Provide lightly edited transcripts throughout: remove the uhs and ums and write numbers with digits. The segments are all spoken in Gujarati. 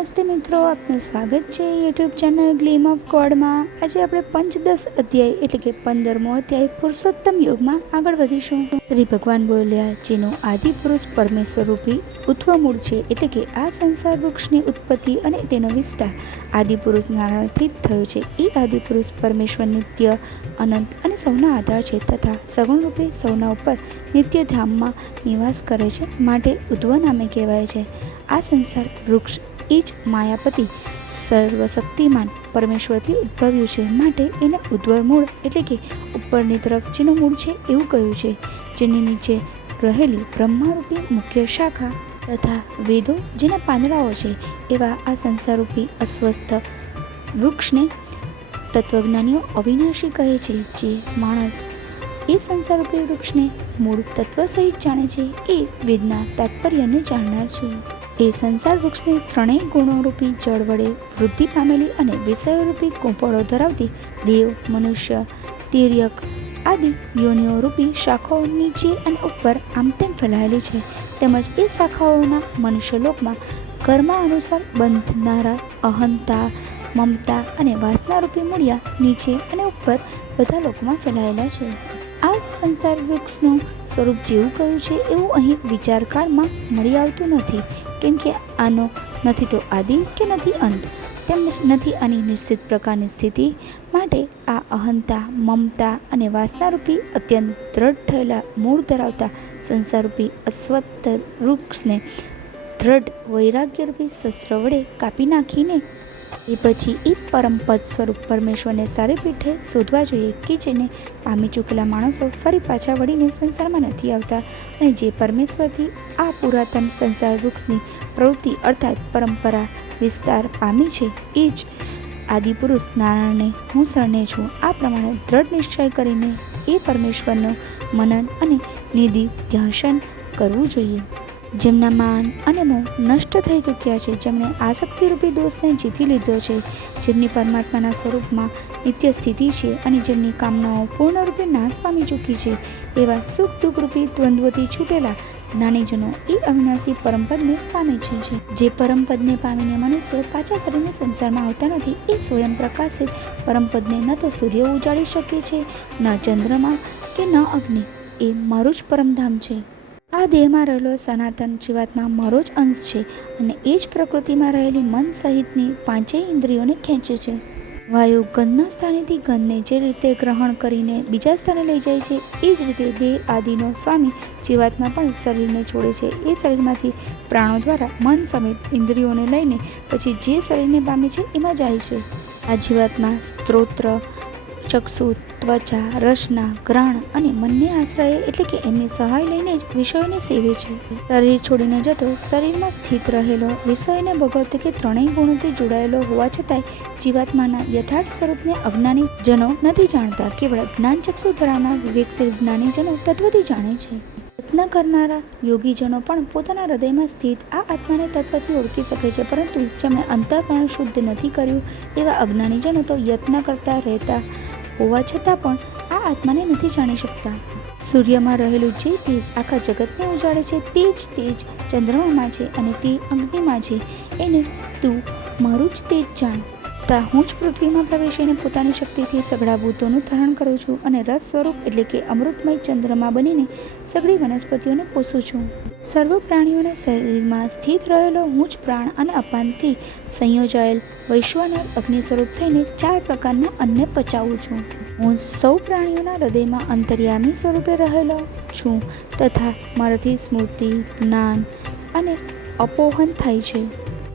નમસ્તે મિત્રો, આપનું સ્વાગત છે યુટ્યુબ ચેનલ ગ્લીમ ઓફ ગોડમાં। આજે આપણે પંચદશ અધ્યાય એટલે કે 15મો અધ્યાય પુરુષોત્તમ યોગમાં આગળ વધીશું। શ્રી ભગવાન બોલ્યા, જેનું આદિ પુરુષ પરમેશ્વર રૂપી ઉત્વમૂળ છે, એટલે કે આ સંસાર વૃક્ષની ઉત્પત્તિ અને તેનો વિસ્તાર આદિ પુરુષ નારાયણથી જ થયો છે। એ આદિ પુરુષ પરમેશ્વર નિત્ય, અનંત અને સૌના આધાર છે તથા સગુણ રૂપે સૌના ઉપર નિત્ય ધામમાં નિવાસ કરે છે, માટે ઉદ્ધવ નામે કહેવાય છે। આ સંસાર વૃક્ષ એ જ માયાપતિ સર્વશક્તિમાન પરમેશ્વરથી ઉદ્ભવ્યું છે, માટે એને ઉદ્ધવ મૂળ એટલે કે ઉપરની તરફ જેનું મૂળ છે એવું કહ્યું છે। જેની નીચે રહેલી બ્રહ્મારૂપી મુખ્ય શાખા તથા વેદો જેના પાંદડાઓ છે, એવા આ સંસારરૂપી અસ્વસ્થ વૃક્ષને તત્વજ્ઞાનીઓ અવિનાશી કહે છે। જે માણસ એ સંસારરૂપી વૃક્ષને મૂળ તત્વ સહિત જાણે છે, એ વેદના તાત્પર્યને જાણનાર છે। એ સંસાર વૃક્ષને ત્રણેય ગુણોરૂપી જળ વડે વૃદ્ધિ પામેલી અને વિષયોરૂપી કોંપળો ધરાવતી દેવ, મનુષ્ય, તિર્યક આદિ યોનિઓ રૂપી શાખાઓ નીચે અને ઉપર આમ તેમ ફેલાયેલી છે। તેમજ એ શાખાઓના મનુષ્યલોકમાં કર્મ અનુસાર બંધનારા અહંતા, મમતા અને વાસનારૂપી મૂળિયા નીચે અને ઉપર બધા લોકમાં ફેલાયેલા છે। આ સંસાર વૃક્ષનું સ્વરૂપ જેવું કહ્યું છે એવું અહીં વિચારકાળમાં મળી આવતું નથી, કેમ કે આનો નથી તો આદિ કે નથી અંત, તેમજ નથી આની નિશ્ચિત પ્રકારની સ્થિતિ। માટે આ અહંતા, મમતા અને વાસનારૂપી અત્યંત દ્રઢ થયેલા મૂળ ધરાવતા સંસારરૂપી અસ્વસ્થ વૃક્ષને દ્રઢ વૈરાગ્યરૂપી શસ્ત્ર વડે કાપી નાખીને એ પછી એ પરમપદ સ્વરૂપ પરમેશ્વરને સારી પીઠે શોધવા જોઈએ, કે જેને પામી ચૂકેલા માણસો ફરી પાછા વળીને સંસારમાં નથી આવતા, અને જે પરમેશ્વરથી આ પુરાતન સંસાર વૃક્ષની પ્રવૃત્તિ અર્થાત પરંપરા વિસ્તાર પામી છે, એ જ આદિપુરુષ નારાયણને હું શરણે છું। આ પ્રમાણે દ્રઢ નિશ્ચય કરીને એ પરમેશ્વરનું મનન અને નિધિધ્યાસન કરવું જોઈએ। જેમના માન અને મોહ નષ્ટ થઈ ચૂક્યા છે, જેમણે આસક્તિરૂપી દોષને જીતી લીધો છે, જેમની પરમાત્માના સ્વરૂપમાં નિત્ય સ્થિતિ છે અને જેમની કામનાઓ પૂર્ણરૂપે નાશ પામી ચૂકી છે, એવા સુખ દુઃખરૂપી દ્વંદ્વથી છૂટેલા જ્ઞાનીજનો એ અવિનાશી પરમપદને પામે છે। જે પરમપદને પામીને મનુષ્ય પાછા ફરીને સંસારમાં આવતા નથી, એ સ્વયં પ્રકાશિત પરમપદને ન તો સૂર્ય ઉજાડી શકે છે, ન ચંદ્રમા કે ન અગ્નિ, એ મારું જ પરમધામ છે। આ દેહમાં રહેલો સનાતન જીવાત્મા મારો જ અંશ છે, અને એ જ પ્રકૃતિમાં રહેલી મન સહિતની પાંચેય ઇન્દ્રિયોને ખેંચે છે। વાયુ ગંધના સ્થાનેથી ગંધને જે રીતે ગ્રહણ કરીને બીજા સ્થાને લઈ જાય છે, એ જ રીતે દેહ આદિનો સ્વામી જીવાત્મા પણ શરીરને છોડે છે। એ શરીરમાંથી પ્રાણો દ્વારા મન સમેત ઇન્દ્રિયોને લઈને પછી જે શરીરને પામે છે એમાં જાય છે। આ જીવાત્મા સ્ત્રોત્ર, ચક્ષુ, ત્વચા, રસના, ઘ્રાણ અને મનને આશ્રય એટલે કે એમની સહાય લઈને જ વિષયોને સેવે છે। શરીર છોડીને જતો શરીરમાં સ્થિત રહેલો વિષયોને ભોગવતો કે ત્રણેય ગુણોથી જોડાયેલો હોવા છતાંય જીવાત્માના યથાર્થ સ્વરૂપને અજ્ઞાની જનો નથી જાણતા, કેવળ જ્ઞાન ચક્ષુ ધરાવનાર વિવેકશીલ જ્ઞાનીજનો તત્વથી જાણે છે। યત્ન કરનારા યોગીજનો પણ પોતાના હૃદયમાં સ્થિત આ આત્માને તત્વથી ઓળખી શકે છે, પરંતુ જેમણે અંતઃકરણ શુદ્ધ નથી કર્યું એવા અજ્ઞાનીજનો તો યત્ન કરતા રહેતા હોવા છતાં પણ આ આત્માને નથી જાણી શકતા। સૂર્યમાં રહેલું જે તેજ આખા જગતને ઉજાડે છે, તે જ તેજ ચંદ્રમામાં છે અને તે અગ્નિમાં છે, એને તું મારું જ તેજ જાણ। હું જ પૃથ્વીમાં પ્રવેશીને પોતાની શક્તિથી સઘળા ભૂતોનું ધારણ કરું છું, અને રસ સ્વરૂપ એટલે કે અમૃતમય ચંદ્રમાં બનીને સઘળી વનસ્પતિઓને પોષું છું। સર્વ પ્રાણીઓના શરીરમાં સ્થિત રહેલો હું જ પ્રાણ અને અપાનથી સંયોજાયેલ વૈશ્વાનર અગ્નિ સ્વરૂપ થઈને 4 પ્રકારના અન્નને પચાવું છું। હું સૌ પ્રાણીઓના હૃદયમાં અંતર્યામી સ્વરૂપે રહેલો છું, તથા મારાથી સ્મૃતિ, જ્ઞાન અને અપોહન થાય છે,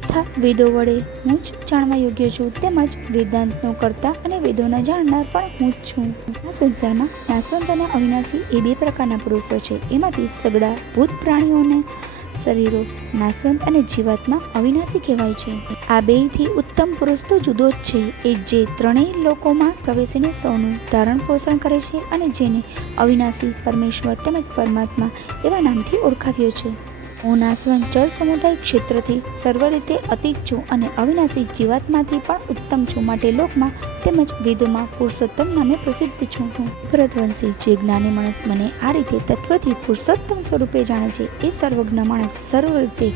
તથા વેદો વડે હું જ જાણવા યોગ્ય છું, તેમજ વેદાંતનો કર્તા અને વેદોના જાણનાર પણ હું જ છું। આ સંસારમાં નાશવંત અને અવિનાશી એ 2 પ્રકારના પુરુષો છે। એમાંથી સઘળા ભૂત પ્રાણીઓને શરીરો નાશવંત અને જીવાત્મા અવિનાશી કહેવાય છે। આ બેયથી ઉત્તમ પુરુષ તો જુદો જ છે, એ જે ત્રણેય લોકોમાં પ્રવેશીને સૌનું ધારણ પોષણ કરે છે, અને જેને અવિનાશી પરમેશ્વર તેમજ પરમાત્મા એવા નામથી ઓળખાવ્યો છે। હું નાશવંત જળ સમુદાય ક્ષેત્રથી સર્વ રીતે અતીત છું અને અવિનાશી જીવાત્માથી પણ ઉત્તમ છું, માટે લોકમાં તેમજ વેદોમાં પુરુષોત્તમ નામે પ્રસિદ્ધ છું। ભરતવંશી જે જ્ઞાની માણસ મને આ રીતે તત્વથી પુરુષોત્તમ સ્વરૂપે જાણે છે, એ સર્વજ્ઞ માણસ સર્વ રીતે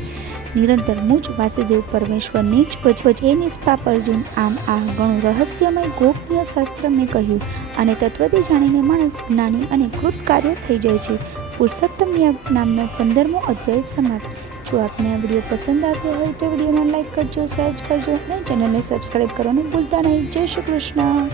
નિરંતર મુજ વાસુદેવ પરમેશ્વરની જ ભજ એ નિષ્પાપ અર્જુન. આમ આ ઘણું રહસ્યમય ગોપનીય શાસ્ત્ર મેં કહ્યું, અને તત્વથી જાણીને માણસ જ્ઞાની અને કૃત કાર્ય થઈ જાય છે. પુરુષોત્તમ યાગ નામનો 15મો અધ્યાય સમાપ્ત. જો આપને આ વિડીયો પસંદ આવ્યો હોય તો વિડીયોને લાઈક કરજો, શેર કરજો અને ચેનલને સબસ્ક્રાઈબ કરવાનું ભૂલતા નહીં. જય શ્રી કૃષ્ણ.